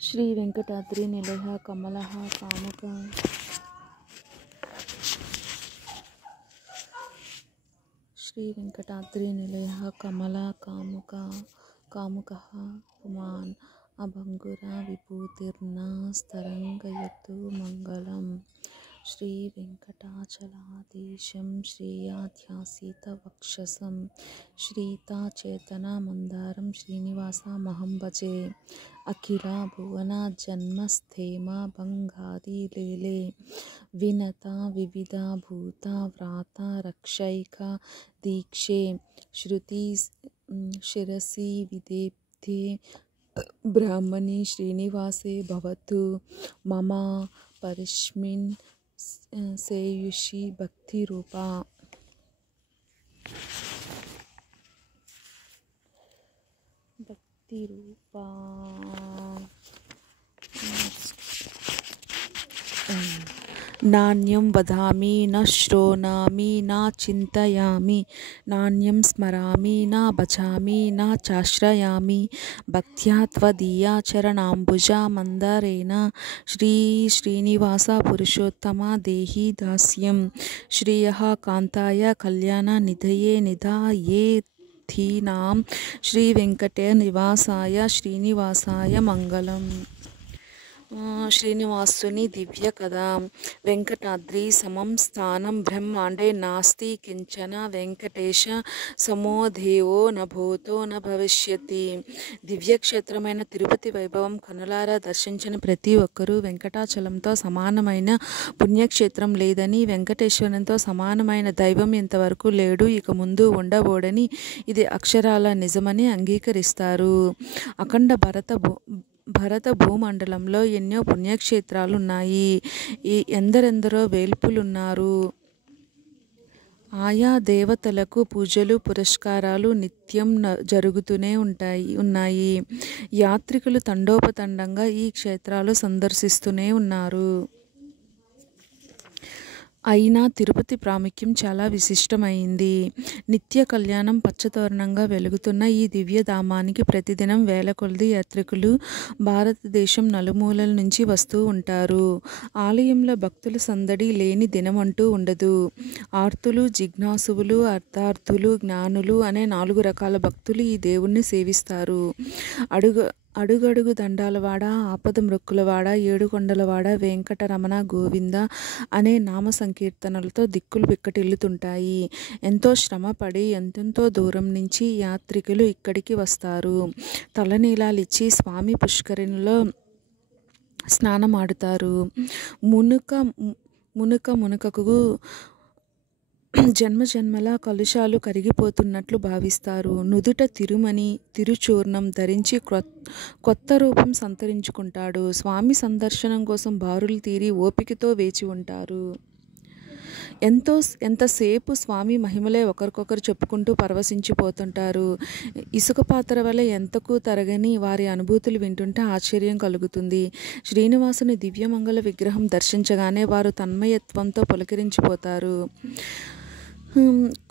శ్రీ వెంకటాద్రి నిలయ కమలః కాముక శ్రీ వెంకటాద్రి నిలయ కమల కాముక కాముకః పుమాన్ అభంగుర విభూతిర్నాస్తరంగయతు మంగళం శ్రీ వెంకటాచలాధీశం శ్రేయాధ్యాసిత వక్షసం శ్రీతాచేతన మందారం శ్రీనివాసమహం భజే అఖిల భువన జన్మస్థేమ భంగాది లేలే వినత వివిధ భూత వ్రాత రక్షైక దీక్షే శృతి శిరసి విదేప్తే బ్రాహ్మణి శ్రీనివాసే భవతు మమ పరిష్మిన్ సేయుషి భక్తి రూపా నాణ్యం వదామి న శ్రోణామి నా చింతయామి నాణ్యం స్మరామి నా భజామి నా చాశ్రయామి భక్త్యా త్వదీయ చరణాంబుజ మందరేణ శ్రీనివాస పురుషోత్తమ దేహి దాస్యం శ్రియః కాంతాయ కళ్యాణ నిధయే నిధాయే ధీనాం శ్రీ వెంకటనివాసాయ శ్రీనివాసాయ మంగళం. శ్రీనివాసుని దివ్య కథ. వెంకటాద్రి సమం స్థానం బ్రహ్మాండే నాస్తి కించన వెంకటేశ సమో దేవో న భూతో న భవిష్యతి. దివ్యక్షేత్రమైన తిరుపతి వైభవం కనులారా దర్శించిన ప్రతి ఒక్కరూ వెంకటాచలంతో సమానమైన పుణ్యక్షేత్రం లేదని, వెంకటేశ్వరంతో సమానమైన దైవం ఇంతవరకు లేడు, ఇక ముందు ఉండబోడని, ఇది అక్షరాల నిజమని అంగీకరిస్తారు. అఖండ భరత భూమండలంలో ఎన్నో పుణ్యక్షేత్రాలు ఉన్నాయి. ఎందరెందరో వేల్పులున్నారు. ఆయా దేవతలకు పూజలు పురస్కారాలు నిత్యం జరుగుతూనే ఉన్నాయి. యాత్రికులు తండోపతండంగా ఈ క్షేత్రాలు సందర్శిస్తూనే ఉన్నారు. అయినా తిరుపతి ప్రాముఖ్యం చాలా విశిష్టమైంది. నిత్య కళ్యాణం పచ్చతోరణంగా వెలుగుతున్న ఈ దివ్యధామానికి ప్రతిదినం వేల కొలది యాత్రికులు భారతదేశం నలుమూలల నుంచి వస్తూ ఉంటారు. ఆలయంలో భక్తుల సందడి లేని దినమంటూ ఉండదు. ఆర్తులు, జిజ్ఞాసువులు, అర్థార్థులు, జ్ఞానులు అనే 4 రకాల భక్తులు ఈ దేవుణ్ణి సేవిస్తారు. అడుగడుగు దండాలవాడ, ఆపద మృక్కులవాడ, ఏడుకొండలవాడ, వెంకటరమణ గోవింద అనే నామ సంకీర్తనలతో దిక్కులు పిక్కటిల్లుతుంటాయి. ఎంతో శ్రమపడి ఎంతెంతో దూరం నుంచి యాత్రికులు ఇక్కడికి వస్తారు. తలనీలాలిచ్చి స్వామి పుష్కరిణిలో స్నానమాడుతారు. మునుకకు జన్మజన్మల కలుషాలు కరిగిపోతున్నట్లు భావిస్తారు. నుదుట తిరుచూర్ణం ధరించి కొత్త రూపం సంతరించుకుంటాడు. స్వామి సందర్శనం కోసం బారులు తీరి ఓపికతో వేచి ఉంటారు. ఎంతసేపు స్వామి మహిమలే ఒకరికొకరు చెప్పుకుంటూ పరవశించిపోతుంటారు. ఇసుక పాత్ర వల్ల ఎంతకు తరగని వారి అనుభూతులు వింటుంటే ఆశ్చర్యం కలుగుతుంది. శ్రీనివాసుని దివ్యమంగళ విగ్రహం దర్శించగానే వారు తన్మయత్వంతో పులకరించిపోతారు.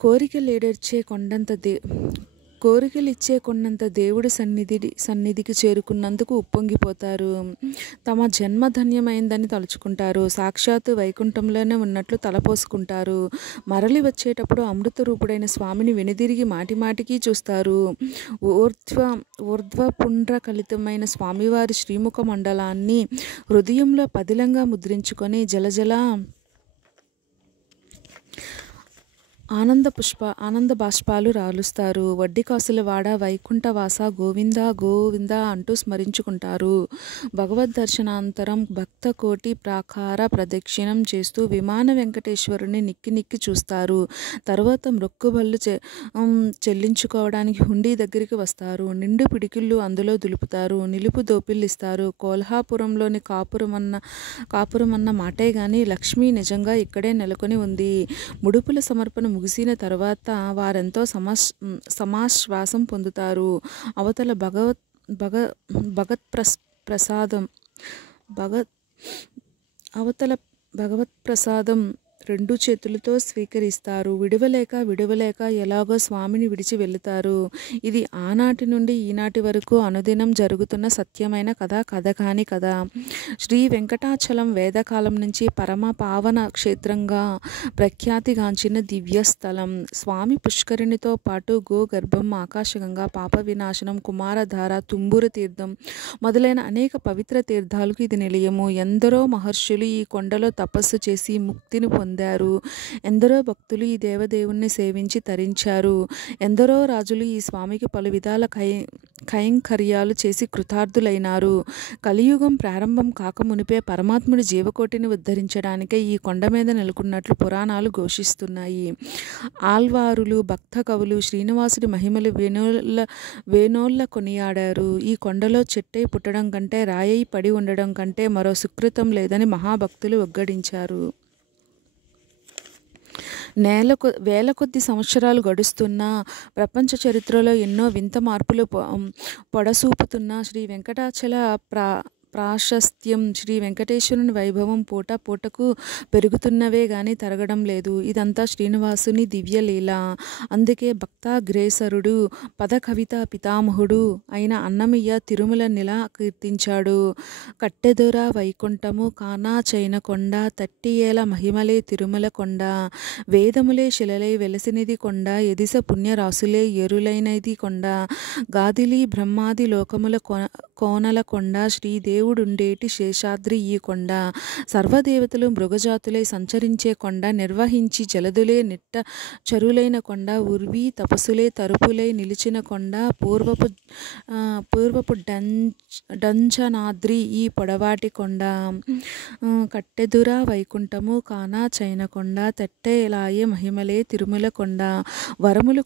కోరికలిచ్చే కొండంత దేవుడి సన్నిధికి చేరుకున్నందుకు ఉప్పొంగిపోతారు. తమ జన్మ ధన్యమైందని తలుచుకుంటారు. సాక్షాత్తు వైకుంఠంలోనే ఉన్నట్లు తలపోసుకుంటారు. మరలి వచ్చేటప్పుడు అమృత రూపుడైన స్వామిని వెనుదిరిగి మాటిమాటికి చూస్తారు. ఊర్ధ్వపుండ్రకలితమైన స్వామివారి శ్రీముఖ మండలాన్ని హృదయంలో పదిలంగా ముద్రించుకొని జలజల ఆనంద బాష్పాలు రాలుస్తారు. వడ్డికాసుల వాడ, వైకుంఠవాస గోవింద గోవింద అంటూ స్మరించుకుంటారు. భగవద్ దర్శనానంతరం భక్త కోటి ప్రాకార ప్రదక్షిణం చేస్తూ విమాన వెంకటేశ్వరుని నిక్కి చూస్తారు. తర్వాత మొక్కుబళ్ళు చెల్లించుకోవడానికి హుండీ దగ్గరికి వస్తారు. నిండు పిడికిళ్ళు అందులో దులుపుతారు. నిలుపు దోపిళ్ళిస్తారు. కోల్హాపురంలోని కాపురమన్న మాటే గాని లక్ష్మి నిజంగా ఇక్కడే నెలకొని ఉంది. ముడుపుల సమర్పణ ముగిసిన తర్వాత వారెంతో సమాశ్వాసం పొందుతారు. అవతల భగవత్ ప్రసాదం రెండు చేతులతో స్వీకరిస్తారు. విడవలేక ఎలాగో స్వామిని విడిచి వెళుతారు. ఇది ఆనాటి నుండి ఈనాటి వరకు అనుదినం జరుగుతున్న సత్యమైన కథ కాని కథ. శ్రీ వెంకటాచలం వేదకాలం నుంచి పరమ పావన క్షేత్రంగా ప్రఖ్యాతిగాంచిన దివ్యస్థలం. స్వామి పుష్కరిణితో పాటు గోగర్భం, ఆకాశగంగా, పాప వినాశనం, కుమారధార, తుంబుర తీర్థం మొదలైన అనేక పవిత్ర తీర్థాలకు ఇది నిలయము. ఎందరో మహర్షులు ఈ కొండలో తపస్సు చేసి ముక్తిని పొందారు. ఎందరో భక్తులు ఈ దేవదేవుణ్ణి సేవించి తరించారు. ఎందరో రాజులు ఈ స్వామికి పలు విధాల కైంకర్యాలు చేసి కృతార్థులైనారు. కలియుగం ప్రారంభం కాకమునిపే పరమాత్ముడి జీవకోటిని ఉద్ధరించడానికే ఈ కొండ మీద నెలకొన్నట్లు పురాణాలు ఘోషిస్తున్నాయి. ఆల్వారులు, భక్త కవులు శ్రీనివాసుడి మహిమలు వేనోళ్ళ కొనియాడారు. ఈ కొండలో చెట్టై పుట్టడం కంటే రాయై పడి ఉండడం కంటే మరో సుకృతం లేదని మహాభక్తులు ఒగ్గడించారు. వేల కొద్ది సంవత్సరాలు గడుస్తున్నా ప్రపంచ చరిత్రలో ఎన్నో వింత మార్పులు పొడసూపుతున్న శ్రీ వెంకటాచల ప్రాశస్త్యం, శ్రీ వెంకటేశ్వరుని వైభవం పూటకు పెరుగుతున్నవే గాని తరగడం లేదు. ఇదంతా శ్రీనివాసుని దివ్యలీల. అందుకే భక్తాగ్రేసరుడు, పద కవిత పితామహుడు అయిన అన్నమయ్య తిరుమలనిలా కీర్తించాడు. కట్టెదొర వైకుంఠము కానా చైనకొండ, తట్టియేల మహిమలే తిరుమల కొండ, వేదములే శిలలై వెలసినిది కొండ, ఎదిస పుణ్యరాసులే ఎరులైనది కొండ, గాదిలి బ్రహ్మాది లోకముల కోనల కొండ, శ్రీదేవుడుండేటి శేషాద్రి ఈ కొండ, సర్వదేవతలు మృగజాతులై సంచరించే కొండ, నిర్వహించి జలదులే నిట్ట చరులైన కొండ, ఉర్వి తపస్సులే తరుపులై నిలిచిన కొండ, పూర్వపు డంజనాద్రి ఈ పొడవాటి కొండ, కట్టెదుర వైకుంఠము కానా చైన కొండ, తట్టెలాయే మహిమలే తిరుమల కొండ, వరములు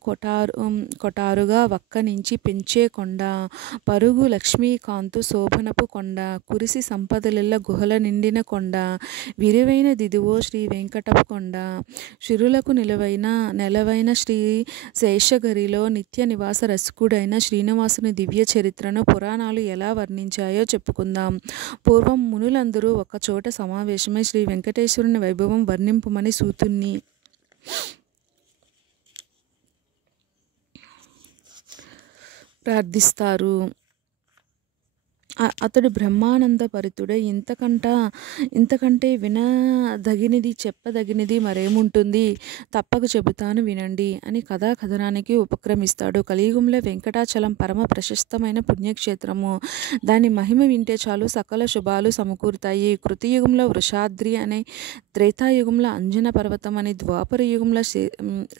కొటారుగా వక్క నుంచి పెంచే కొండ, పరుగు లక్ష్మీకాంతు శోభనపు కొండ, కురిసి సంపదలెల్ల గుహల నిండిన కొండ, విరివైన దిదువో శ్రీ వెంకటపు కొండ, శిరులకు నెలవైన శ్రీ శేషగిరిలో నిత్య నివాస రసికుడైన శ్రీనివాసుని దివ్య చరిత్రను పురాణాలు ఎలా వర్ణించాయో చెప్పుకుందాం. పూర్వం మునులందరూ ఒకచోట సమావేశమై శ్రీ వెంకటేశ్వరుని వైభవం వర్ణింపమని సూతుణ్ణి ప్రార్థిస్తారు. అతడు బ్రహ్మానంద పరితుడై ఇంతకంటే వినదగినది చెప్పదగినది మరేముంటుంది, తప్పక చెబుతాను వినండి అని కథనానికి ఉపక్రమిస్తాడు. కలియుగంలో వెంకటాచలం పరమ ప్రశస్తమైన పుణ్యక్షేత్రము. దాని మహిమ వింటే చాలు సకల శుభాలు సమకూరుతాయి. కృతయుగంలో వృషాద్రి అనే, త్రేతాయుగంలో అంజన పర్వతం అని, ద్వాపర యుగంలో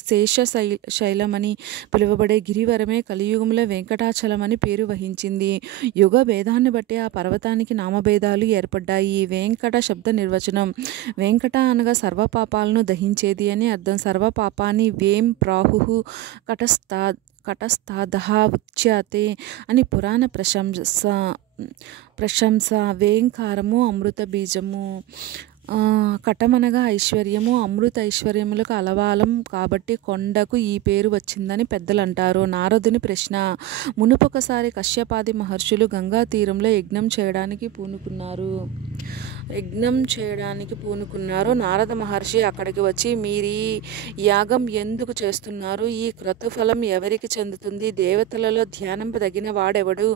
శేషశైలం అని పిలువబడే గిరివరమే కలియుగంలో వెంకటాచలం అని పేరు వహించింది. యుగ భేదాన్ని బట్టి ఆ పర్వతానికి నామభేదాలు ఏర్పడ్డాయి. వెంకట శబ్ద నిర్వచనం: వెంకట అనగా సర్వపాపాలను దహించేది అని అర్థం. సర్వపాపాన్ని వేం ప్రాహు కటస్థాదః ఉచ్యతే అని పురాణ ప్రశంస. వేంకారము అమృత బీజము. కటమనగా ఐశ్వర్యము, అమృత ఐశ్వర్యములకు అలవాలం కాబట్టి కొండకు ఈ పేరు వచ్చిందని పెద్దలు అంటారు. నారదుని ప్రశ్న: మునుపొకసారి కశ్యపాది మహర్షులు గంగా తీరంలో యజ్ఞం చేయడానికి పూనుకున్నారు. నారద మహర్షి అక్కడికి వచ్చి, మీరీ యాగం ఎందుకు చేస్తున్నారు? ఈ క్రతుఫలం ఎవరికి చెందుతుంది? దేవతలలో ధ్యానింపదగిన వాడెవడు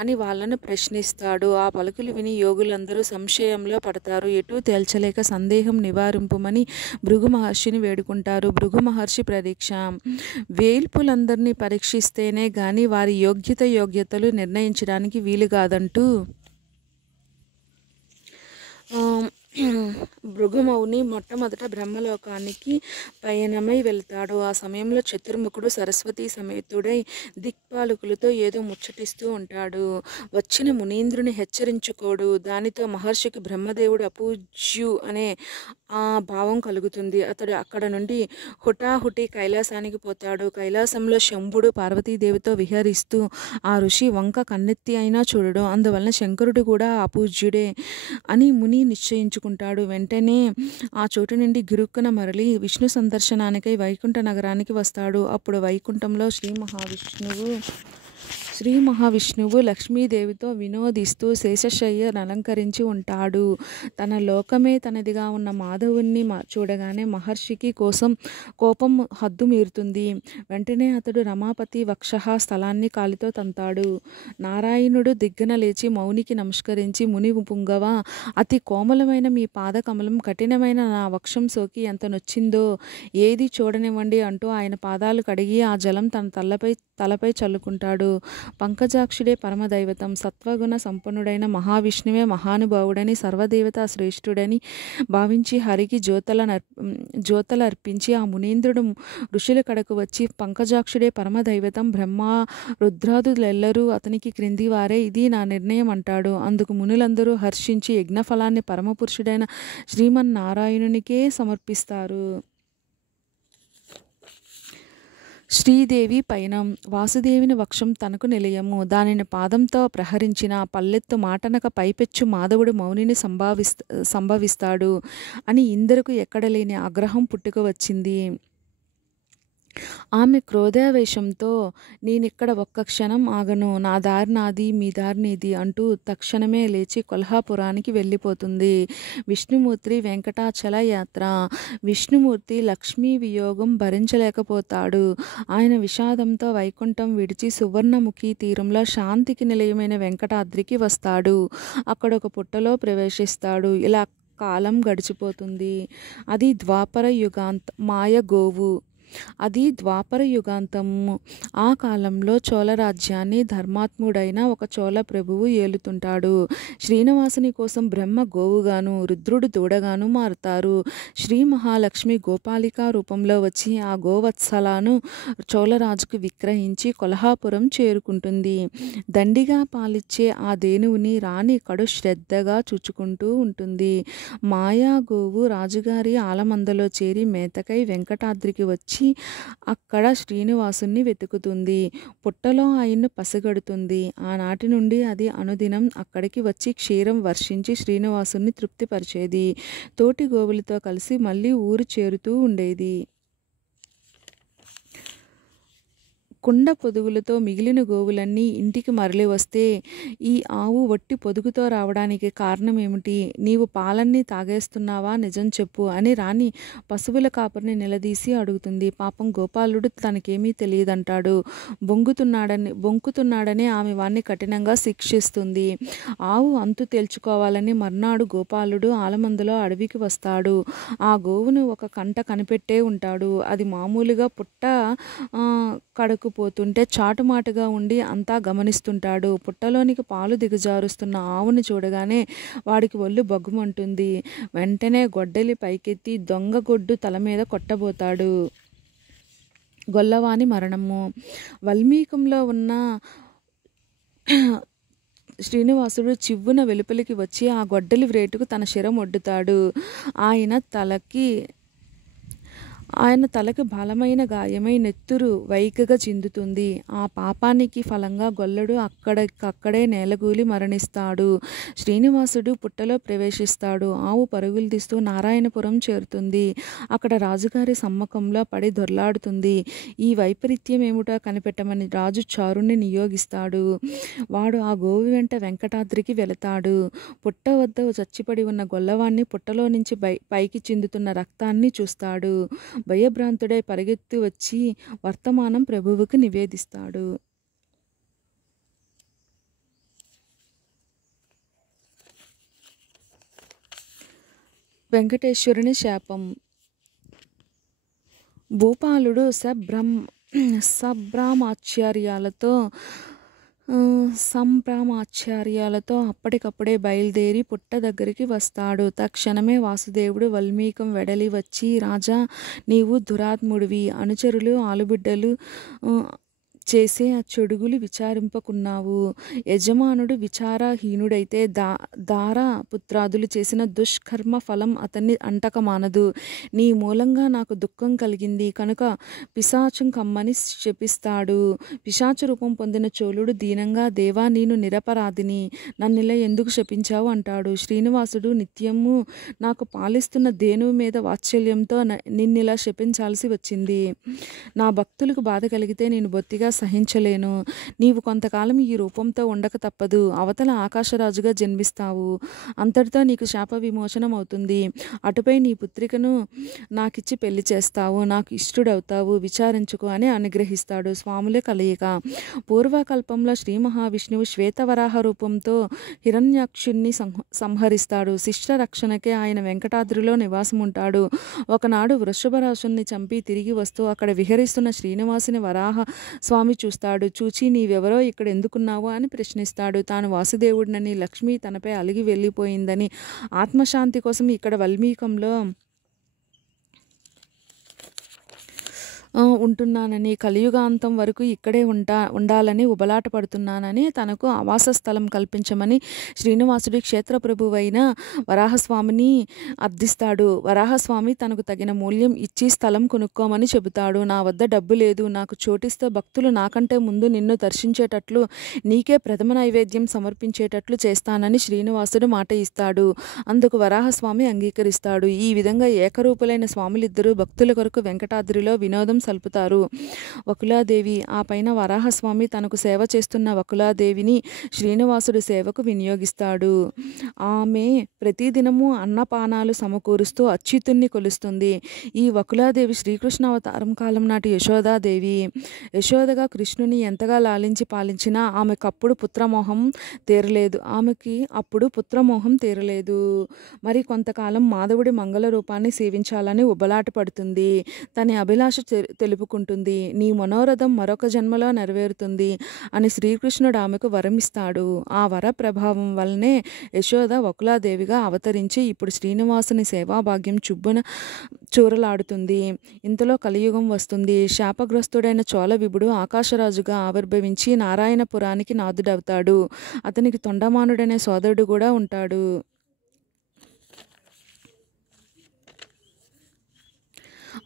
అని వాళ్ళను ప్రశ్నిస్తాడు. ఆ పలుకులు విని యోగులందరూ సంశయంలో పడతారు. ఎటూ తేల్చలేక సందేహం నివారింపుమని భృగు మహర్షిని వేడుకుంటారు. భృగు మహర్షి పరీక్ష: వేల్పులందరినీ పరీక్షిస్తేనే గాని వారి యోగ్యతలు నిర్ణయించడానికి వీలుగాదంటూ భృగుమౌని మొట్టమొదట బ్రహ్మలోకానికి పయనమై వెళ్తాడు. ఆ సమయంలో చతుర్ముఖుడు సరస్వతీ సమేతుడై దిక్పాలకులతో ఏదో ముచ్చటిస్తూ ఉంటాడు. వచ్చిన మునీంద్రుని హెచ్చరించుకోడు. దానితో మహర్షికి బ్రహ్మదేవుడు అపూజ్యు అనే ఆ భావం కలుగుతుంది. అతడు అక్కడ నుండి హుటాహుటి కైలాసానికి పోతాడు. కైలాసంలో శంభుడు పార్వతీదేవితో విహరిస్తూ ఆ ఋషి వంక కన్నెత్తి అయినా చూడడు. అందువలన శంకరుడు కూడా అపూజ్యుడే అని ముని నిశ్చయించుకుంటాడు. వెంటనే ఆ చోటు నుండి గిరుక్కున మరలి విష్ణు సందర్శనానికై వైకుంఠ నగరానికి వస్తాడు. అప్పుడు వైకుంఠంలో శ్రీ శ్రీ మహావిష్ణువు లక్ష్మీదేవితో వినోదిస్తూ శేషశయ్యను అలంకరించి ఉంటాడు. తన లోకమే తనదిగా ఉన్న మాధవుణ్ణి చూడగానే మహర్షికి కోపం హద్దు మీరుతుంది. వెంటనే అతడు రమాపతి వక్షః స్థలాన్ని కాలితో తంతాడు. నారాయణుడు దిగ్గన లేచి మౌనికి నమస్కరించి, ముని పుంగవ, అతి కోమలమైన మీ పాదకమలం కఠినమైన నా వక్షం సోకి ఎంత నొచ్చిందో ఏది చూడనివ్వండి అంటూ ఆయన పాదాలు కడిగి ఆ జలం తన తలపై చల్లుకుంటాడు. పంకజాక్షుడే పరమదైవతం, సత్వగుణ సంపన్నుడైన మహావిష్ణువే మహానుభావుడని, సర్వదేవతా శ్రేష్ఠుడని భావించి హరికి జ్యోతలర్పించి ఆ మునీంద్రుడు ఋషుల కడకు వచ్చి, పంకజాక్షుడే పరమదైవతం, బ్రహ్మ రుద్రాదులెల్లరూ అతనికి క్రింది వారే, ఇది నా నిర్ణయం అంటాడు. అందుకు మునులందరూ హర్షించి యజ్ఞఫలాన్ని పరమపురుషుడైన శ్రీమన్నారాయణునికే సమర్పిస్తారు. శ్రీదేవి పయనం. వాసుదేవుని వక్షం తనకు నిలయము. దానిని పాదంతో ప్రహరించిన పల్లెత్తు మాటనక పైపెచ్చు మాధవుడు మౌనిని సంభవిస్తాడు అని ఇందరకు ఎక్కడలేని ఆగ్రహం పుట్టుక వచ్చింది. ఆమె క్రోధావేశంతో, నేనిక్కడ ఒక్క క్షణం ఆగను, నా దారి నాది, మీ దారి నీది అంటూ తక్షణమే లేచి కొల్హాపురానికి వెళ్ళిపోతుంది. విష్ణుమూర్తి వెంకటాచల యాత్ర. విష్ణుమూర్తి లక్ష్మీ వియోగం భరించలేకపోతాడు. ఆయన విషాదంతో వైకుంఠం విడిచి సువర్ణముఖి తీరంలో శాంతికి నిలయమైన వెంకటాద్రికి వస్తాడు. అక్కడ ఒక పుట్టలో ప్రవేశిస్తాడు. ఇలా కాలం గడిచిపోతుంది. అది ద్వాపర యుగాంతము. ఆ కాలంలో చోళరాజ్యాన్ని ధర్మాత్ముడైన ఒక చోళ ప్రభువు ఏలుతుంటాడు. శ్రీనివాసుని కోసం బ్రహ్మ గోవుగాను, రుద్రుడు దూడగాను మారుతారు. శ్రీ మహాలక్ష్మి గోపాలికా రూపంలో వచ్చి ఆ గోవత్సలను చోళరాజుకు విక్రయించి కొల్హాపురం చేరుకుంటుంది. దండిగా పాలిచ్చే ఆ దేనువుని రాణి కడు శ్రద్ధగా చూచుకుంటూ ఉంటుంది. మాయా గోవు రాజుగారి ఆలమందలో చేరి మేతకై వెంకటాద్రికి వచ్చి అక్కడ శ్రీనివాసుని వెతుకుతుంది. పుట్టలో ఆయన్ను పసిగడుతుంది. ఆనాటి నుండి అది అనుదినం అక్కడికి వచ్చి క్షీరం వర్షించి శ్రీనివాసుని తృప్తిపరిచేది. తోటి గోవులతో కలిసి మళ్ళీ ఊరు చేరుతూ ఉండేది. కుండ పొదుగులతో మిగిలిన గోవులన్నీ ఇంటికి మరలి వస్తే, ఈ ఆవు వట్టి పొదుగుతో రావడానికి కారణమేమిటి? నీవు పాలన్నీ తాగేస్తున్నావా? నిజం చెప్పు అని రాణి పశువుల కాపరిని నిలదీసి అడుగుతుంది. పాపం గోపాలుడు తనకేమీ తెలియదంటాడు. బొంకుతున్నాడని ఆమె వాణ్ణి కఠినంగా శిక్షిస్తుంది. ఆవు అంతు తేల్చుకోవాలని మర్నాడు గోపాలుడు ఆలమందలో అడవికి వస్తాడు. ఆ గోవును ఒక కంట కనిపెట్టే ఉంటాడు. అది మామూలుగా పుట్ట కడుక్కుపోతుంటే చాటుమాటుగా ఉండి అంతా గమనిస్తుంటాడు. పుట్టలోనికి పాలు దిగజారుస్తున్న ఆవుని చూడగానే వాడికి ఒళ్ళు బగ్గుమంటుంది. వెంటనే గొడ్డలి పైకెత్తి దొంగ గొడ్డు తల మీద కొట్టబోతాడు. గొల్లవాని మరణము. వల్మీకంలో ఉన్న శ్రీనివాసుడు చివ్వున వెలుపలికి వచ్చి ఆ గొడ్డలి వ్రేటుకు తన శిరం ఒడ్డుతాడు. ఆయన తలకి బలమైన గాయమై నెత్తురు వైకగా చిందుతుంది. ఆ పాపానికి ఫలంగా గొల్లడు అక్కడే నేలగూలి మరణిస్తాడు. శ్రీనివాసుడు పుట్టలో ప్రవేశిస్తాడు. ఆవు పరుగులు తీస్తూ నారాయణపురం చేరుతుంది. అక్కడ రాజుగారి సమ్మకంలో పడి దొర్లాడుతుంది. ఈ వైపరీత్యం ఏమిటో కనిపెట్టమని రాజు చారుణ్ణి నియోగిస్తాడు. వాడు ఆ గోవు వెంట వెంకటాద్రికి వెళతాడు. పుట్ట వద్ద చచ్చిపడి ఉన్న గొల్లవాణ్ణి పుట్టలో నుంచి పైకి చిందుతున్న రక్తాన్ని చూస్తాడు. భయభ్రాంతుడై పరిగెత్తి వచ్చి వర్తమానం ప్రభువుకు నివేదిస్తాడు. వెంకటేశ్వరుని శాపం. భూపాలుడు సంభ్రమాచార్యాలతో అప్పటికప్పుడే బయలుదేరి పుట్ట దగ్గరికి వస్తాడు. తక్షణమే వాసుదేవుడు వల్మీకం వెడలి వచ్చి, రాజా, నీవు దురాత్ముడివి, అనుచరులు ఆలుబిడ్డలు చేసే ఆ చెడుగులు విచారింపకున్నావు. యజమానుడు విచారహీనుడైతే దారాపుత్రాదులు చేసిన దుష్కర్మ ఫలం అతన్ని అంటకమానదు. నీ మూలంగా నాకు దుఃఖం కలిగింది కనుక పిశాచం కమ్మని శపిస్తాడు. పిశాచ రూపం పొందిన చోళుడు దీనంగా, దేవా, నేను నిరపరాధిని, నన్నిలా ఎందుకు శపించావు అంటాడు. శ్రీనివాసుడు నిత్యము నాకు పాలిస్తున్న దేనువు మీద వాత్సల్యంతో నిన్నిలా శపించాల్సి వచ్చింది. నా భక్తులకు బాధ కలిగితే నేను బొత్తిగా సహించలేను. నీవు కొంతకాలం ఈ రూపంతో ఉండక తప్పదు. అవతల ఆకాశరాజుగా జన్మిస్తావు. అంతటితో నీకు శాప విమోచనం అవుతుంది. అటుపై నీ పుత్రికను నాకిచ్చి పెళ్లి చేస్తావు. నాకు ఇష్టుడవుతావు. విచారించుకో అని అనుగ్రహిస్తాడు. స్వాములే కలయిక. పూర్వకల్పంలో శ్రీ మహావిష్ణువు శ్వేతవరాహ రూపంతో హిరణ్యాక్షుణ్ణి సంహరిస్తాడు. శిష్ట రక్షణకే ఆయన వెంకటాద్రిలో నివాసం ఉంటాడు. ఒకనాడు వృషభరాసుని చంపి తిరిగి వస్తూ అక్కడ విహరిస్తున్న శ్రీనివాసుని వరాహ స్వామి చూస్తాడు. చూచి నీవెవరో ఇక్కడ ఎందుకున్నావు అని ప్రశ్నిస్తాడు. తాను వాసుదేవుడినని, లక్ష్మి తనపై అలిగి వెళ్ళిపోయిందని, ఆత్మశాంతి కోసం ఇక్కడ వల్మీకంలో ఉంటున్నానని, కలియుగాంతం వరకు ఇక్కడే ఉండాలని ఉబలాట పడుతున్నానని తనకు ఆవాస స్థలం కల్పించమని శ్రీనివాసుడి క్షేత్రప్రభువైన వరాహస్వామిని అర్థిస్తాడు. వరాహస్వామి తనకు తగిన మూల్యం ఇచ్చి స్థలం కొనుక్కోమని చెబుతాడు. నా వద్ద డబ్బు లేదు. నాకు చోటిస్తే భక్తులు నాకంటే ముందు నిన్ను దర్శించేటట్లు, నీకే ప్రథమ నైవేద్యం సమర్పించేటట్లు చేస్తానని శ్రీనివాసుడు మాట ఇస్తాడు. అందుకు వరాహస్వామి అంగీకరిస్తాడు. ఈ విధంగా ఏకరూపులైన స్వాములిద్దరూ భక్తుల కొరకు వెంకటాద్రిలో వినోదం సల్పుతారు. వకులాదేవి ఆ పైన వరాహస్వామి తనకు సేవ చేస్తున్న వకులాదేవిని శ్రీనివాసుడి సేవకు వినియోగిస్తాడు. ఆమె ప్రతిదినము అన్నపానాలు సమకూరుస్తూ అచ్యుతుణ్ణి కొలుస్తుంది. ఈ వకులాదేవి శ్రీకృష్ణ అవతారం కాలం నాటి యశోదాదేవి. యశోదగా కృష్ణుని ఎంతగా లాలించి పాలించినా ఆమెకు అప్పుడు పుత్రమోహం తీరలేదు. మరి కొంతకాలం మాధవుడి మంగళ రూపాన్ని సేవించాలని ఉబలాట పడుతుంది. తన అభిలాష తెలుపుకుంటుంది. నీ మనోరథం మరొక జన్మలో నెరవేరుతుంది అని శ్రీకృష్ణుడు ఆమెకు వరమిస్తాడు. ఆ వర ప్రభావం వల్లనే యశోద వకులాదేవిగా అవతరించి ఇప్పుడు శ్రీనివాసుని సేవాభాగ్యం చుబ్బున చూరలాడుతుంది. ఇంతలో కలియుగం వస్తుంది. శాపగ్రస్తుడైన చోళ విభుడు ఆకాశరాజుగా ఆవిర్భవించి నారాయణపురానికి నాథుడవుతాడు. అతనికి తొండమానుడనే సోదరుడు కూడా ఉంటాడు.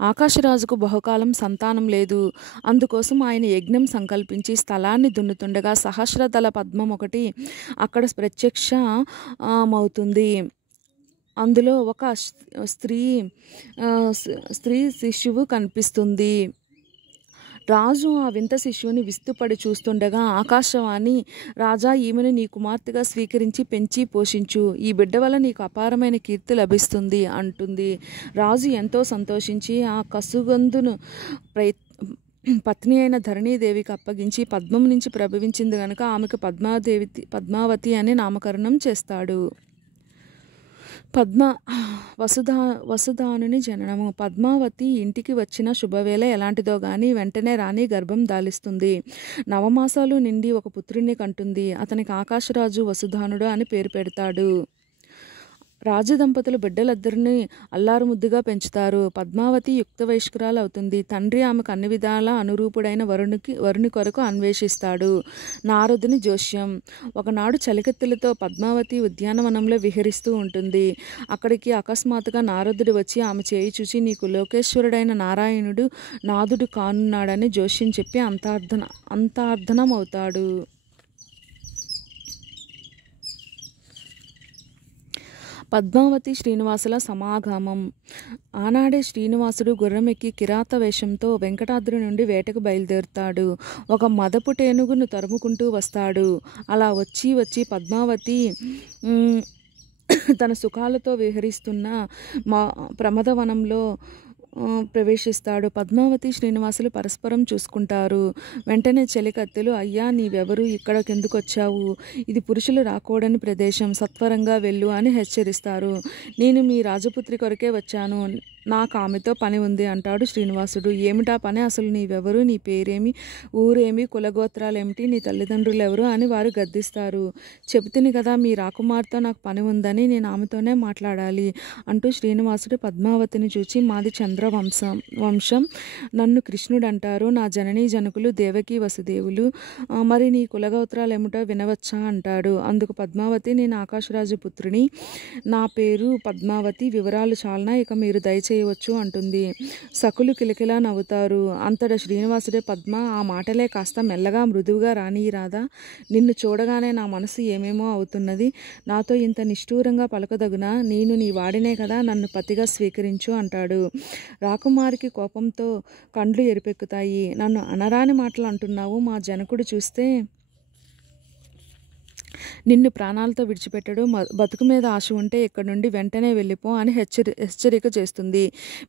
ఆకాశరాజుకు బహుకాలం సంతానం లేదు. అందుకోసం ఆయన యజ్ఞం సంకల్పించి స్థలాన్ని దున్నుతుండగా సహస్రదళ పద్మం ఒకటి అక్కడ ప్రత్యక్షమవుతుంది. అందులో ఒక స్త్రీ శిశువు కనిపిస్తుంది. రాజు ఆ వింత శిశువుని విస్తుపడి చూస్తుండగా ఆకాశవాణి, రాజా, ఈమెను నీ కుమార్తెగా స్వీకరించి పెంచి పోషించు. ఈ బిడ్డ వల్ల నీకు అపారమైన కీర్తి లభిస్తుంది అంటుంది. రాజు ఎంతో సంతోషించి ఆ కసుగందును పత్ని అయిన ధరణీదేవికి అప్పగించి పద్మం నుంచి ప్రభవించింది గనుక ఆమెకు పద్మావతి అని నామకరణం చేస్తాడు. వసుధానుని జననము. పద్మావతి ఇంటికి వచ్చిన శుభవేళ ఎలాంటిదో గాని వెంటనే రాణి గర్భం దాలిస్తుంది. 9 మాసాలు నిండి ఒక పుత్రుణ్ణి కంటుంది. అతనికి ఆకాశరాజు వసుధానుడు అని పేరు పెడతాడు. రాజదంపతులు బిడ్డలిద్దరిని అల్లారు ముద్దుగా పెంచుతారు. పద్మావతి యుక్త వయస్కురాలు అవుతుంది. తండ్రి ఆమెకు అన్ని విధాల అనురూపుడైన వరుని కొరకు అన్వేషిస్తాడు. నారదుని జోస్యం. ఒకనాడు చలికత్తెలతో పద్మావతి ఉద్యానవనంలో విహరిస్తూ ఉంటుంది. అక్కడికి అకస్మాత్తుగా నారదుడు వచ్చి ఆమె చేయి చూసి నీకు లోకేశ్వరుడైన నారాయణుడు నాథుడు కానున్నాడని జోస్యం చెప్పి అంతార్థనమవుతాడు. పద్మావతి శ్రీనివాసుల సమాగమం. ఆనాడే శ్రీనివాసుడు గుర్రమెక్కి కిరాత వేషంతో వెంకటాద్రి నుండి వేటకు బయలుదేరుతాడు. ఒక మదపు టేనుగును తరుముకుంటూ వస్తాడు. అలా వచ్చి పద్మావతి తన సుఖాలతో విహరిస్తున్న ప్రమదవనంలో ప్రవేశిస్తాడు. పద్మావతి శ్రీనివాసులు పరస్పరం చూసుకుంటారు. వెంటనే చెలికత్తెలు, అయ్యా, నీవెవరు, ఇక్కడికెందుకు వచ్చావు? ఇది పురుషులు రాకూడని ప్రదేశం, సత్వరంగా వెళ్ళు అని హెచ్చరిస్తారు. నేను మీ రాజపుత్రి కొరకే వచ్చాను, నాకు ఆమెతో పని ఉంది అంటాడు శ్రీనివాసుడు. ఏమిటా పని? అసలు నీవెవరు? నీ పేరేమి? ఊరేమి? కులగోత్రాలేమిటి? నీ తల్లిదండ్రులు ఎవరు అని వారు గద్దిస్తారు. చెబుతుంది కదా, మీ రాకుమార్తెతో నాకు పని ఉందని, నేను ఆమెతోనే మాట్లాడాలి అంటూ శ్రీనివాసుడు పద్మావతిని చూచి, మాది చంద్రవంశం, నన్ను కృష్ణుడు అంటారు, నా జననీ జనకులు దేవకీ వసుదేవులు, మరి నీ కులగోత్రాలు ఏమిటో వినవచ్చా అంటాడు. అందుకు పద్మావతి, నేను ఆకాశరాజు పుత్రిని, నా పేరు పద్మావతి, వివరాలు చాలనా, ఇక మీరు దయచేసి చేయవచ్చు అంటుంది. సకులు కిలకిలా నవ్వుతారు. అంతటా శ్రీనివాసుడే, పద్మ, ఆ మాటలే కాస్త మెల్లగా మృదువుగా రానిరాదా? నిన్ను చూడగానే నా మనసు ఏమేమో అవుతున్నది. నాతో ఇంత నిష్ఠూరంగా పలకదగునా? నేను నీ వాడినే కదా, నన్ను పతిగా స్వీకరించు అంటాడు. రాకుమారికి కోపంతో కండ్లు ఎరుపెక్కుతాయి. నన్ను అనరాని మాటలు అంటున్నావు. మా జనకుడు చూస్తే నిన్ను ప్రాణాలతో విడిచిపెట్టడు. బతుకు మీద ఆశ ఉంటే ఇక్కడి నుండి వెంటనే వెళ్ళిపో అని హెచ్చరిక చేస్తుంది.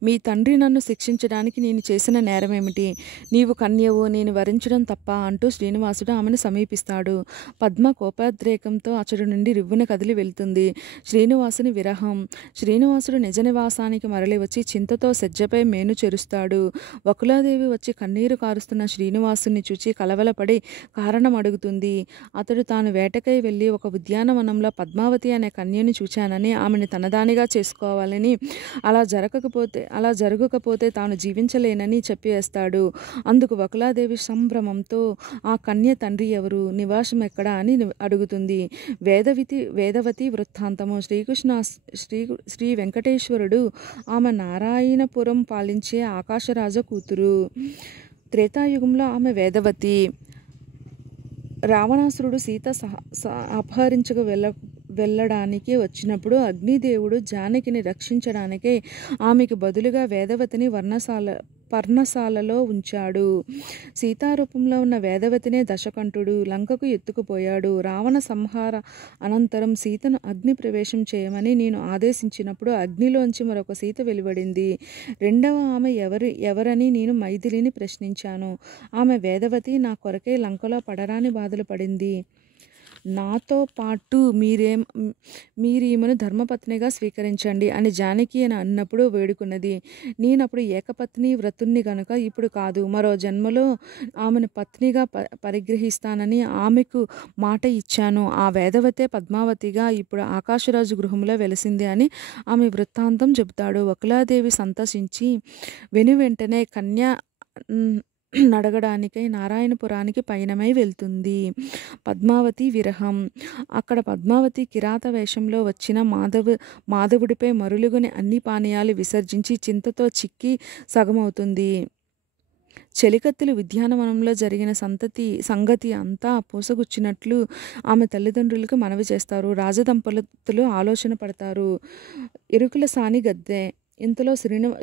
మీ తండ్రి నన్ను శిక్షించడానికి నేను చేసిన నేరమేమిటి? నీవు కన్యవు, నేను వరించడం తప్ప అంటూ శ్రీనివాసుడు ఆమెను సమీపిస్తాడు. పద్మ కోపోద్రేకంతో అతడి నుండి రివ్వున కదిలి వెళ్తుంది. శ్రీనివాసుని విరహం. శ్రీనివాసుడు నిజ నివాసానికి మరలి వచ్చి చింతతో సెజ్జపై మేను చెరుస్తాడు. వకులాదేవి వచ్చి కన్నీరు కారుస్తున్న శ్రీనివాసుని చూచి కలవలపడి కారణం అడుగుతుంది. అతడు తాను వేటకై వెళ్ళి ఒక ఉద్యానవనంలో పద్మావతి అనే కన్యను చూచానని, ఆమెను తనదానిగా చేసుకోవాలని, అలా జరగకపోతే తాను జీవించలేనని చెప్పివేస్తాడు. అందుకు వకులాదేవి సంభ్రమంతో ఆ కన్య తండ్రి ఎవరు, నివాసం ఎక్కడా అని అడుగుతుంది. వేదవతి వృత్తాంతము. శ్రీ వెంకటేశ్వరుడు ఆమె నారాయణపురం పాలించే ఆకాశరాజ కూతురు. త్రేతాయుగంలో ఆమె వేదవతి. రావణాసురుడు సీత అపహరించక వెళ్ళడానికి వచ్చినప్పుడు అగ్నిదేవుడు జానకిని రక్షించడానికే ఆమెకు బదులుగా వేదవతిని పర్ణశాలలో ఉంచాడు. సీతారూపంలో ఉన్న వేదవతినే దశకంఠుడు లంకకు ఎత్తుకుపోయాడు. రావణ సంహార అనంతరం సీతను అగ్ని ప్రవేశం చేయమని నేను ఆదేశించినప్పుడు అగ్నిలోంచి మరొక సీత వెలువడింది. రెండవ ఆమె ఎవరని నేను మైథిలిని ప్రశ్నించాను. ఆమె వేదవతి. నా కొరకే లంకలో పడరాని బాధలు పడింది. నాతో పాటు మీరు ఈమెను ధర్మపత్నిగా స్వీకరించండి అని జానకి అని అన్నప్పుడు వేడుకున్నది. నేనప్పుడు ఏకపత్ని వ్రతుణ్ణి గనుక ఇప్పుడు కాదు, మరో జన్మలో ఆమెను పత్నిగా పరిగ్రహిస్తానని ఆమెకు మాట ఇచ్చాను. ఆ వేదవతే పద్మావతిగా ఇప్పుడు ఆకాశరాజు గృహంలో వెలిసింది అని ఆమె వృత్తాంతం చెబుతాడు. వకులాదేవి సంతసించి వెనువెంటనే కన్య నడగడానికై నారాయణపురానికి పయనమై వెళ్తుంది. పద్మావతి విరహం. అక్కడ పద్మావతి కిరాత వేషంలో వచ్చిన మాధవుడిపై మరులుగుని అన్ని పానీయాలు విసర్జించి చింతతో చిక్కి సగమవుతుంది. చెలికత్తెలు ఉద్యానవనంలో జరిగిన సంగతి అంతా పూసగుచ్చినట్లు ఆమె తల్లిదండ్రులకు మనవి చేస్తారు. రాజదంపతులు ఆలోచన పడతారు. ఎరుకుల సాని గద్దె. ఇంతలో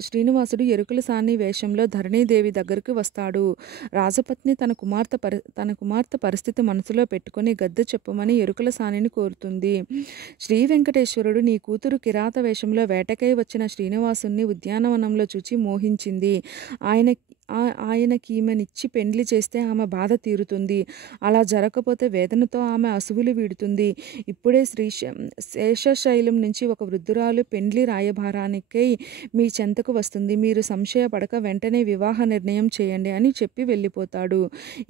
శ్రీనివాసుడు ఎరుకుల సాని వేషంలో ధరణీదేవి దగ్గరకు వస్తాడు. రాజపత్ని తన కుమార్తె పరిస్థితి మనసులో పెట్టుకుని గద్దె చెప్పమని ఎరుకుల సానిని కోరుతుంది. శ్రీ వెంకటేశ్వరుడు నీ కూతురు కిరాత వేషంలో వేటకై వచ్చిన శ్రీనివాసుని ఉద్యానవనంలో చూచి మోహించింది. ఆయనకీమెనిచ్చి పెండ్లి చేస్తే ఆమె బాధ తీరుతుంది. అలా జరగకపోతే వేదనతో ఆమె అసువులు వీడుతుంది. ఇప్పుడే శేషశైలం నుంచి ఒక వృద్ధురాలు పెండ్లి రాయభారానికై మీ చెంతకు వస్తుంది. మీరు సంశయపడక వెంటనే వివాహ నిర్ణయం చేయండి అని చెప్పి వెళ్ళిపోతాడు.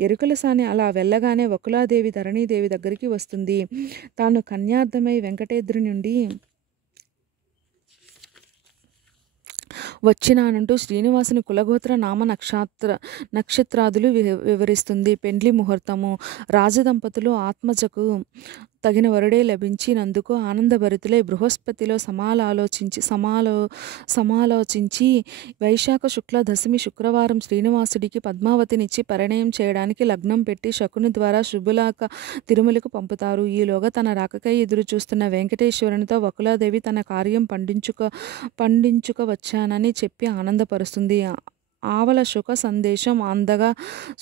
ఎరుకల సాని అలా వెళ్ళగానే వకులాదేవి ధరణీదేవి దగ్గరికి వస్తుంది. తాను కన్యార్థమై వెంకటేద్రి నుండి వచ్చినానంటూ శ్రీనివాసుని కులగోత్ర నామ నక్షత్రాదులు వివరిస్తుంది. పెండ్లి ముహూర్తము. రాజదంపతులు ఆత్మజకు తగిన వరుడే లభించినందుకు ఆనందభరితులై బృహస్పతిలో సమాలోచించి వైశాఖ శుక్ల దశమి శుక్రవారం శ్రీనివాసుడికి పద్మావతినిచ్చి పరిణయం చేయడానికి లగ్నం పెట్టి శకుని ద్వారా శుభులాక తిరుమలకు పంపుతారు. ఈలోగా తన రాకకై ఎదురు చూస్తున్న వెంకటేశ్వరునితో వకులాదేవి తన కార్యం పండించుక వచ్చానని చెప్పి ఆనందపరుస్తుంది. ఆవల శుక సందేశం అందగా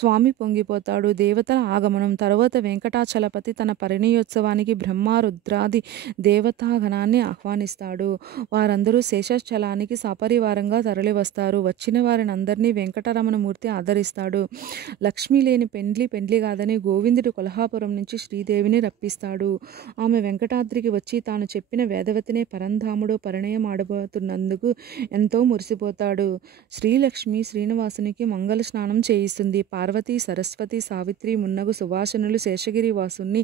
స్వామి పొంగిపోతాడు. దేవతల ఆగమనం. తరువాత వెంకటాచలపతి తన పరిణయోత్సవానికి బ్రహ్మ రుద్రాది దేవతాగణాన్ని ఆహ్వానిస్తాడు. వారందరూ శేషాచలానికి సపరివారంగా తరలివస్తారు. వచ్చిన వారిని అందరినీ వెంకటరమణమూర్తి ఆదరిస్తాడు. లక్ష్మీ లేని పెండ్లి కాదని గోవిందుడు కొల్హాపురం నుంచి శ్రీదేవిని రప్పిస్తాడు. ఆమె వెంకటాద్రికి వచ్చి తాను చెప్పిన వేదవతినే పరంధాముడు పరిణయం ఆడబోతున్నందుకు ఎంతో మురిసిపోతాడు. శ్రీలక్ష్మి శ్రీనివాసునికి మంగళ స్నానం చేయిస్తుంది. పార్వతి, సరస్వతి, సావిత్రి మున్నగు సువాసనులు శేషగిరి వాసుని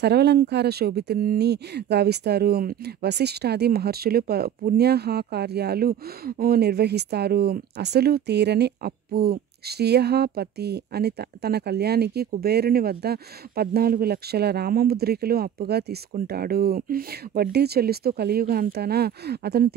సర్వలంకార శోభితుని గావిస్తారు. వశిష్ఠాది మహర్షులు పుణ్యహాకార్యాలు నిర్వహిస్తారు. అసలు తీరని అప్పు శ్రీయపతి అని తన కళ్యాణికి కుబేరుని వద్ద 14 లక్షల రామముద్రికలు అప్పుగా తీసుకుంటాడు. వడ్డీ చెల్లిస్తూ కలియుగాంతాన అతను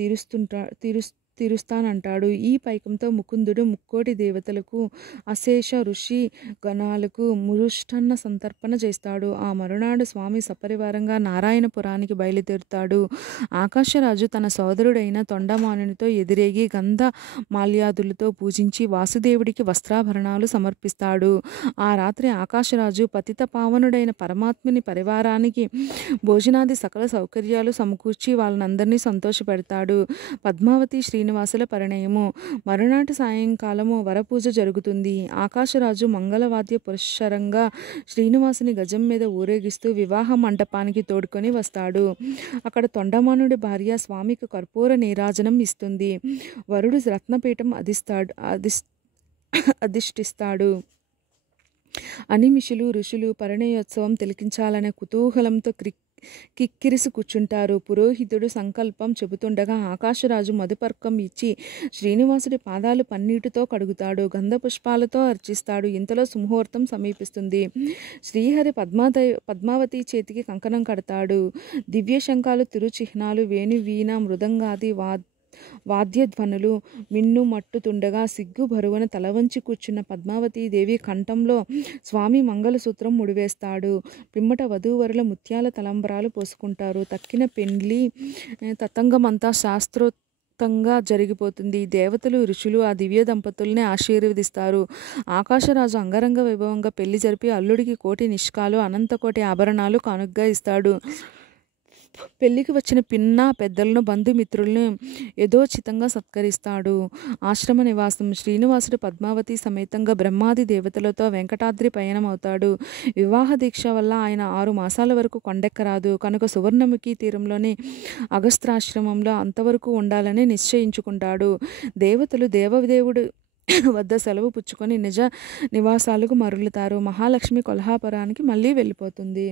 తీరుస్తానంటాడు. ఈ పైకంతో ముకుందుడు ముక్కోటి దేవతలకు, అశేష ఋషి గణాలకు మురుష్టన్న సంతర్పణ చేస్తాడు. ఆ మరునాడు స్వామి సపరివారంగా నారాయణపురానికి బయలుదేరుతాడు. ఆకాశరాజు తన సోదరుడైన తొండమానునితో ఎదురేగి గంధ మాల్యాదులతో పూజించి వాసుదేవుడికి వస్త్రాభరణాలు సమర్పిస్తాడు. ఆ రాత్రి ఆకాశరాజు పతిత పావనుడైన పరమాత్ముని పరివారానికి భోజనాది సకల సౌకర్యాలు సమకూర్చి వాళ్ళనందరినీ సంతోషపెడతాడు. పద్మావతి శ్రీనివాసుల పరిణయము. మరునాటి సాయంకాలము వరపూజ జరుగుతుంది. ఆకాశరాజు మంగళవాద్య పురస్సరంగా శ్రీనివాసుని గజం మీద ఊరేగిస్తూ వివాహ మంటపానికి తోడుకొని వస్తాడు. అక్కడ తొండమానుడి భార్య స్వామికి కర్పూర నీరాజనం ఇస్తుంది. వరుడు రత్నపీఠం అధిష్ఠిస్తాడు. అనిమిషులు ఋషులు పరిణయోత్సవం తిలకించాలనే కుతూహలంతో కిక్కిరిసి కూర్చుంటారు. పురోహితుడు సంకల్పం చెబుతుండగా ఆకాశరాజు మధుపర్కం ఇచ్చి శ్రీనివాసుడి పాదాలు పన్నీటితో కడుగుతాడు. గంధ పుష్పాలతో అర్చిస్తాడు. ఇంతలో సుముహూర్తం సమీపిస్తుంది. శ్రీహరి పద్మావతి చేతికి కంకణం కడతాడు. దివ్య శంఖాలు, తిరుచిహ్నాలు, వేణు, వీణ, మృదంగాది వాద్యధ్వనులు మిన్నుమట్టుతుండగా సిగ్గు బరువున తలవంచి కూర్చున్న పద్మావతీదేవి కంఠంలో స్వామి మంగళసూత్రం ముడివేస్తాడు. పిమ్మట వధూవరుల ముత్యాల తలంబరాలు పోసుకుంటారు. తక్కిన పెండ్లి తతంగమంతా శాస్త్రోక్తంగా జరిగిపోతుంది. దేవతలు, ఋషులు ఆ దివ్య దంపతుల్ని ఆశీర్వదిస్తారు. ఆకాశరాజు అంగరంగ వైభవంగా పెళ్లి జరిపి అల్లుడికి కోటి నిష్కాలు, అనంతకోటి ఆభరణాలు కానుగ్గా ఇస్తాడు. పెళ్లికి వచ్చిన పిన్న పెద్దలను, బంధుమిత్రులను యథోచితంగా సత్కరిస్తాడు. ఆశ్రమ నివాసం. శ్రీనివాసుడు పద్మావతి సమేతంగా బ్రహ్మాది దేవతలతో వెంకటాద్రి పయనమవుతాడు. వివాహ దీక్ష వల్ల ఆయన 6 మాసాల వరకు కొండెక్కరాదు కనుక సువర్ణముఖి తీరంలోని అగస్త్యాశ్రమంలో అంతవరకు ఉండాలని నిశ్చయించుకుంటాడు. దేవతలు దేవదేవుడు వద్ద సెలవు పుచ్చుకొని నిజ నివాసాలకు మరలుతారు. మహాలక్ష్మి కొల్హాపురానికి మళ్ళీ వెళ్ళిపోతుంది.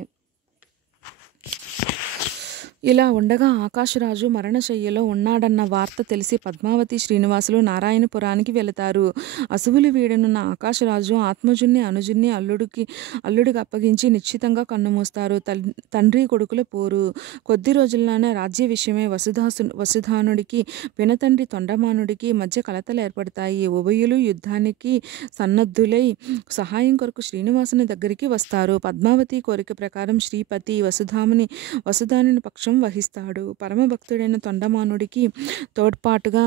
ఇలా ఉండగా ఆకాశరాజు మరణశయ్యలో ఉన్నాడన్న వార్త తెలిసి పద్మావతి శ్రీనివాసులు నారాయణపురానికి వెళతారు. అసువులు వీడనున్న ఆకాశరాజు ఆత్మజున్ని అనుజున్ని అల్లుడికి అప్పగించి నిశ్చితంగా కన్నుమూస్తారు. తండ్రి కొడుకుల పోరు. కొద్ది రోజుల్లోనే రాజ్య విషయమై వసుధానుడికి పినతండ్రి తొండమానుడికి మధ్య కలతలు ఏర్పడతాయి. ఉభయులు యుద్ధానికి సన్నద్ధులై సహాయం కొరకు శ్రీనివాసుని దగ్గరికి వస్తారు. పద్మావతి కోరిక ప్రకారం శ్రీపతి వసుధానుని పక్షం వహిస్తాడు. పరమభక్తుడైన తొండమానుడికి తోడ్పాటుగా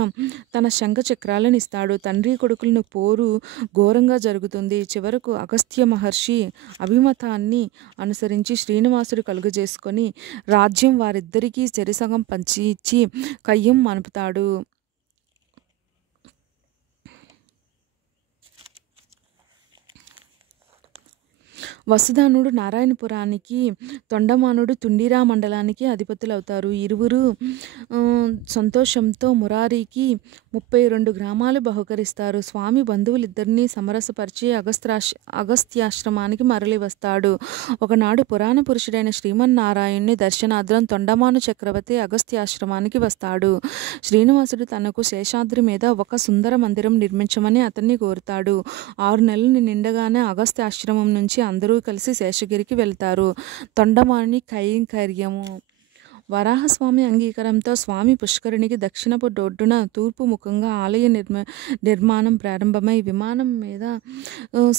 తన శంఖ చక్రాలను ఇస్తాడు. తండ్రి కొడుకులను పోరు ఘోరంగా జరుగుతుంది. చివరకు అగస్త్య మహర్షి అభిమతాన్ని అనుసరించి శ్రీనివాసుడు కలుగజేసుకొని రాజ్యం వారిద్దరికీ చెరిసగం పంచి ఇచ్చి కయ్యం మనుపుతాడు. వసుధానుడు నారాయణపురానికి, తొండమానుడు తుండిరా మండలానికి అధిపతులవుతారు. ఇరువురు సంతోషంతో మురారికి 32 గ్రామాలు బహుకరిస్తారు. స్వామి బంధువులిద్దరినీ సమరసపరిచి అగస్త్యాశ్రమానికి మరలి వస్తాడు. ఒకనాడు పురాణ పురుషుడైన శ్రీమన్నారాయణుని దర్శనార్థం తొండమాను చక్రవర్తి అగస్త్యాశ్రమానికి వస్తాడు. శ్రీనివాసుడు తనకు శేషాద్రి మీద ఒక సుందర మందిరం నిర్మించమని అతన్ని కోరుతాడు. 6 నెలలు నిండగానే అగస్త్యాశ్రమం నుంచి అందరూ కలిసి శేషగిరికి వెళ్తారు. తొండమానుని కైంకర్యము. వరాహస్వామి అంగీకారంతో స్వామి పుష్కరిణికి దక్షిణపు డొడ్డున తూర్పు ముఖంగా ఆలయ నిర్మాణం ప్రారంభమై విమానం మీద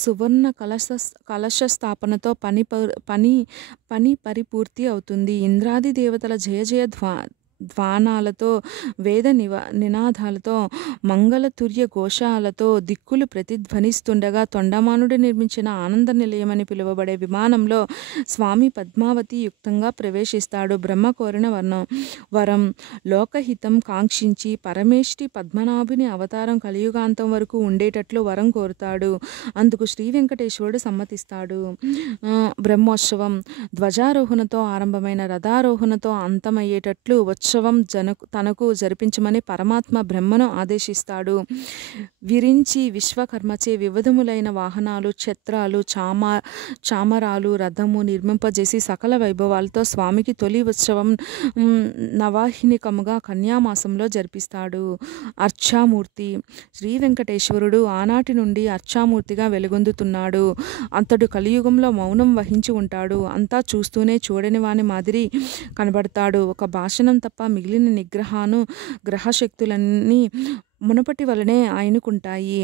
సువర్ణ కలశ స్థాపనతో పని పరిపూర్తి అవుతుంది. ఇంద్రాది దేవతల జయ జయ ధ్వానాలతో, వేద నినాదాలతో, మంగళతుర్య ఘోషాలతో దిక్కులు ప్రతిధ్వనిస్తుండగా తొండమానుడు నిర్మించిన ఆనంద నిలయమని పిలువబడే విమానంలో స్వామి పద్మావతి యుక్తంగా ప్రవేశిస్తాడు. బ్రహ్మ కోరిన వరం లోకహితం కాంక్షించి పరమేష్టి పద్మనాభుని అవతారం కలియుగాంతం వరకు ఉండేటట్లు వరం కోరుతాడు. అందుకు శ్రీ వెంకటేశ్వరుడు సమ్మతిస్తాడు. బ్రహ్మోత్సవం. ధ్వజారోహణతో ఆరంభమైన రథారోహణతో అంతమయ్యేటట్లు ఉత్సవం తనకు జరిపించమని పరమాత్మ బ్రహ్మను ఆదేశిస్తాడు. విరించి విశ్వకర్మచే వివిధములైన వాహనాలు, ఛత్రాలు, చామరాలు, రథము నిర్మింపజేసి సకల వైభవాలతో స్వామికి తొలి ఉత్సవం నవాహినికముగా కన్యామాసంలో జరిపిస్తాడు. అర్చామూర్తి. శ్రీ వెంకటేశ్వరుడు ఆనాటి నుండి అర్చామూర్తిగా వెలుగొందుతున్నాడు. అతడు కలియుగంలో మౌనం వహించి ఉంటాడు. అంతా చూస్తూనే చూడని వాని మాదిరి కనబడతాడు. ఒక భాషణం తప్ప మిగిలిన గ్రహశక్తులన్నీ మునపటి వలనే ఆయనకుంటాయి.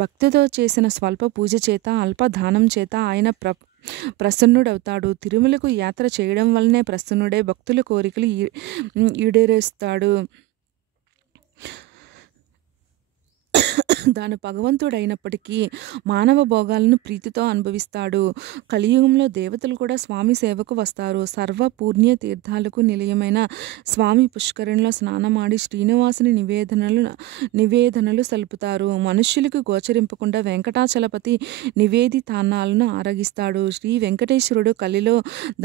భక్తితో చేసిన స్వల్ప పూజ చేత, అల్ప దానం చేత ఆయన ప్రసన్నుడవుతాడు. తిరుమలకు యాత్ర చేయడం వల్లనే ప్రసన్నుడై భక్తుల కోరికలు ఈడేరుస్తాడు. తాను భగవంతుడైనప్పటికీ మానవ భోగాలను ప్రీతితో అనుభవిస్తాడు. కలియుగంలో దేవతలు కూడా స్వామి సేవకు వస్తారు. సర్వ పుణ్య తీర్థాలకు నిలయమైన స్వామి పుష్కరిణిలో స్నానమాడి శ్రీనివాసుని నివేదనలు సలుపుతారు. మనుష్యులకు గోచరింపకుండా వెంకటాచలపతి నివేదితాన్నాలను ఆరగిస్తాడు. శ్రీ వెంకటేశ్వరుడు కలిలో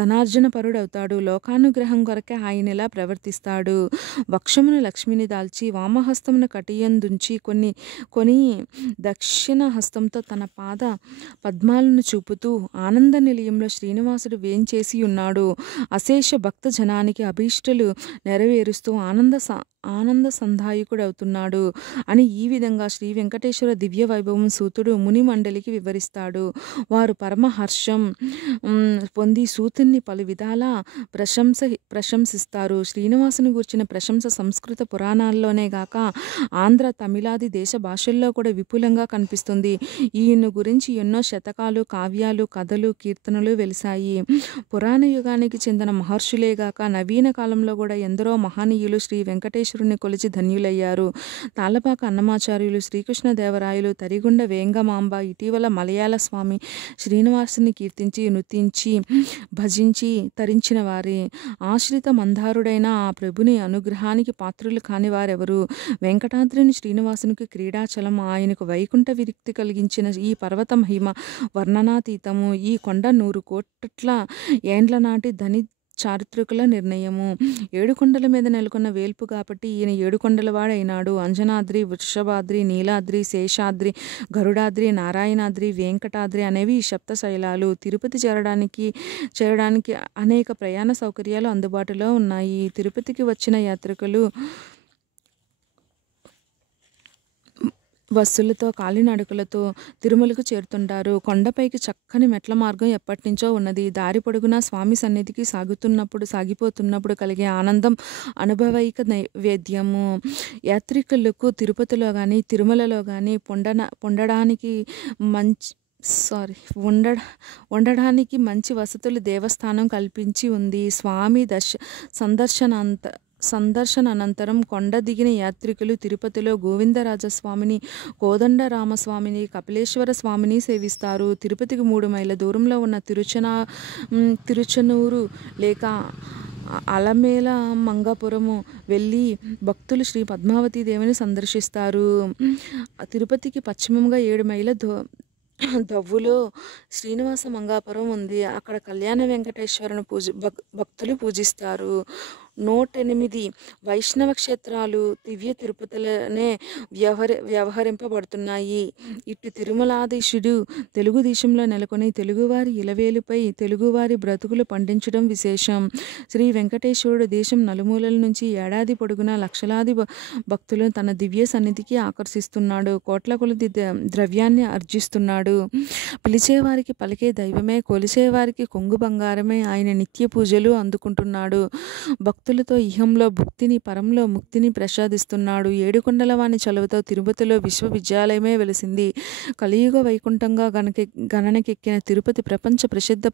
ధనార్జన పరుడవుతాడు. లోకానుగ్రహం కొరకే ఆయన ఇలా ప్రవర్తిస్తాడు. వక్షమును లక్ష్మిని దాల్చి వామహస్తమును కటియందుంచి కొని దక్షిణ హస్తంతో తన పాద పద్మాలను చూపుతూ ఆనంద నిలయంలో శ్రీనివాసుడు వేంచేసి ఉన్నాడు. అశేష భక్త జనానికి అభీష్టలు నెరవేరుస్తూ ఆనంద సంధాయకుడవుతున్నాడు అని ఈ విధంగా శ్రీ వెంకటేశ్వర దివ్య వైభవం సూతుడు ముని మండలికి వివరిస్తాడు. వారు పరమహర్షం పొంది సూతుని పలు విధాల ప్రశంసిస్తారు. శ్రీనివాసుని గూర్చిన ప్రశంస సంస్కృత పురాణాల్లోనే గాక ఆంధ్ర, తమిళాది దేశ భాషల్లో కూడా విపులంగా కనిపిస్తుంది. ఈయన గురించి ఎన్నో శతకాలు, కావ్యాలు, కథలు, కీర్తనలు వెలిశాయి. పురాణ యుగానికి చెందిన మహర్షులేగాక నవీన కాలంలో కూడా ఎందరో మహనీయులు శ్రీ వెంకటేశ్వరుని కొలిచి ధన్యులయ్యారు. తాళ్ళపాక అన్నమాచార్యులు, శ్రీకృష్ణదేవరాయలు, తరిగొండ వేంగమాంబ ఇటీవల మలయాళ స్వామి శ్రీనివాసుని కీర్తించి, నృతించి, భజించి తరించిన వారే. ఆశ్రిత మందారుడైన ఆ ప్రభుని అనుగ్రహానికి పాత్రులు కాని వారెవరు? వెంకటాద్రిని శ్రీనివాసునికి క్రీడాచలం, ఆయనకు వైకుంఠ విరక్తి కలిగించిన ఈ పర్వత మహిమ వర్ణనాతీతము. ఈ కొండ 100 కోట్ల ఏండ్ల నాటి ధని చారిత్రకుల నిర్ణయము. 7 కొండల మీద నెలకొన్న వేల్పు కాబట్టి ఈయన 7 కొండలవాడైనాడు. అంజనాద్రి, వృషభాద్రి, నీలాద్రి, శేషాద్రి, గరుడాద్రి, నారాయణాద్రి, వెంకటాద్రి అనేవి ఈ సప్తశైలాలు. తిరుపతి చేరడానికి అనేక ప్రయాణ సౌకర్యాలు అందుబాటులో ఉన్నాయి. తిరుపతికి వచ్చిన యాత్రికులు బస్సులతో, కాలినడకలతో తిరుమలకు చేరుతుంటారు. కొండపైకి చక్కని మెట్ల మార్గం ఎప్పటినుంచో ఉన్నది. దారి పొడుగునా స్వామి సన్నిధికి సాగిపోతున్నప్పుడు కలిగే ఆనందం అనుభవైక నైవేద్యము. యాత్రికులకు తిరుపతిలో కానీ తిరుమలలో కానీ ఉండడానికి మంచి వసతులు దేవస్థానం కల్పించి ఉంది. స్వామి సందర్శనానంతరం కొండ దిగిన యాత్రికులు తిరుపతిలో గోవిందరాజస్వామిని, కోదండరామస్వామిని, కపిలేశ్వర స్వామిని సేవిస్తారు. తిరుపతికి 3 మైళ్ళ దూరంలో ఉన్న తిరుచనూరు లేక అలమేల మంగాపురము వెళ్ళి భక్తులు శ్రీ పద్మావతీ దేవిని సందర్శిస్తారు. తిరుపతికి పశ్చిమంగా 7 మైళ్ళ దవ్వులో శ్రీనివాస మంగాపురం ఉంది. అక్కడ కళ్యాణ వెంకటేశ్వరుని భక్తులు పూజిస్తారు. 108 వైష్ణవ క్షేత్రాలు దివ్య తిరుపతిలోనే వ్యవహరింపబడుతున్నాయి. ఇటు తిరుమలాధీశుడు తెలుగు దేశంలో నెలకొని తెలుగువారి ఇలవేలుపై తెలుగువారి బ్రతుకులు పండించడం విశేషం. శ్రీ వెంకటేశ్వరుడు దేశం నలుమూలల నుంచి ఏడాది పొడుగునా లక్షలాది భక్తులను తన దివ్య సన్నిధికి ఆకర్షిస్తున్నాడు. కోట్ల కొలది ద్రవ్యాన్ని ఆర్జిస్తున్నాడు. పిలిచేవారికి పలికే దైవమే, కొలిచేవారికి కొంగు బంగారమే ఆయన నిత్య పూజలు అందుకుంటున్నాడు. భక్తులతో ఇహంలో భుక్తిని, పరంలో ముక్తిని ప్రసాదిస్తున్నాడు. 7 కొండల వాని చలువతో తిరుపతిలో విశ్వవిద్యాలయమే వెలిసింది. కలియుగ వైకుంఠంగా గణనకెక్కిన తిరుపతి ప్రపంచ ప్రసిద్ధ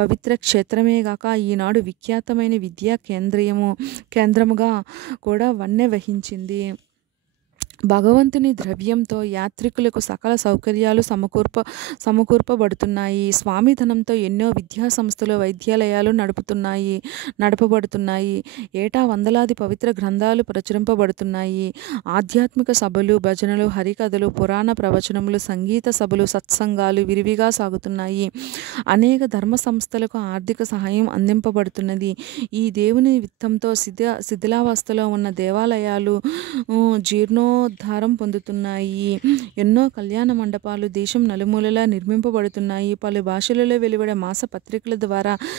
పవిత్ర క్షేత్రమేగాక ఈనాడు విఖ్యాతమైన విద్యా కేంద్రముగా కూడా వన్నె వహించింది. భగవంతుని ద్రవ్యంతో యాత్రికులకు సకల సౌకర్యాలు సమకూర్పబడుతున్నాయి. స్వామి ధనంతో ఎన్నో విద్యా సంస్థలు, వైద్యాలయాలు నడపబడుతున్నాయి. ఏటా వందలాది పవిత్ర గ్రంథాలు ప్రచురింపబడుతున్నాయి. ఆధ్యాత్మిక సభలు, భజనలు, హరికథలు, పురాణ ప్రవచనములు, సంగీత సభలు, సత్సంగాలు విరివిగా సాగుతున్నాయి. అనేక ధర్మ సంస్థలకు ఆర్థిక సహాయం అందింపబడుతున్నది. ఈ దేవుని విత్తంతో శిథిలావస్థలో ఉన్న దేవాలయాలు జీర్ణోద్ధారం పొందుతున్నాయి. ఎన్నో కళ్యాణ మండపాలు దేశం నలుమూలలా నిర్మింపబడుతున్నాయి. పలు భాషలలో వెలువడే మాస పత్రికల ద్వారా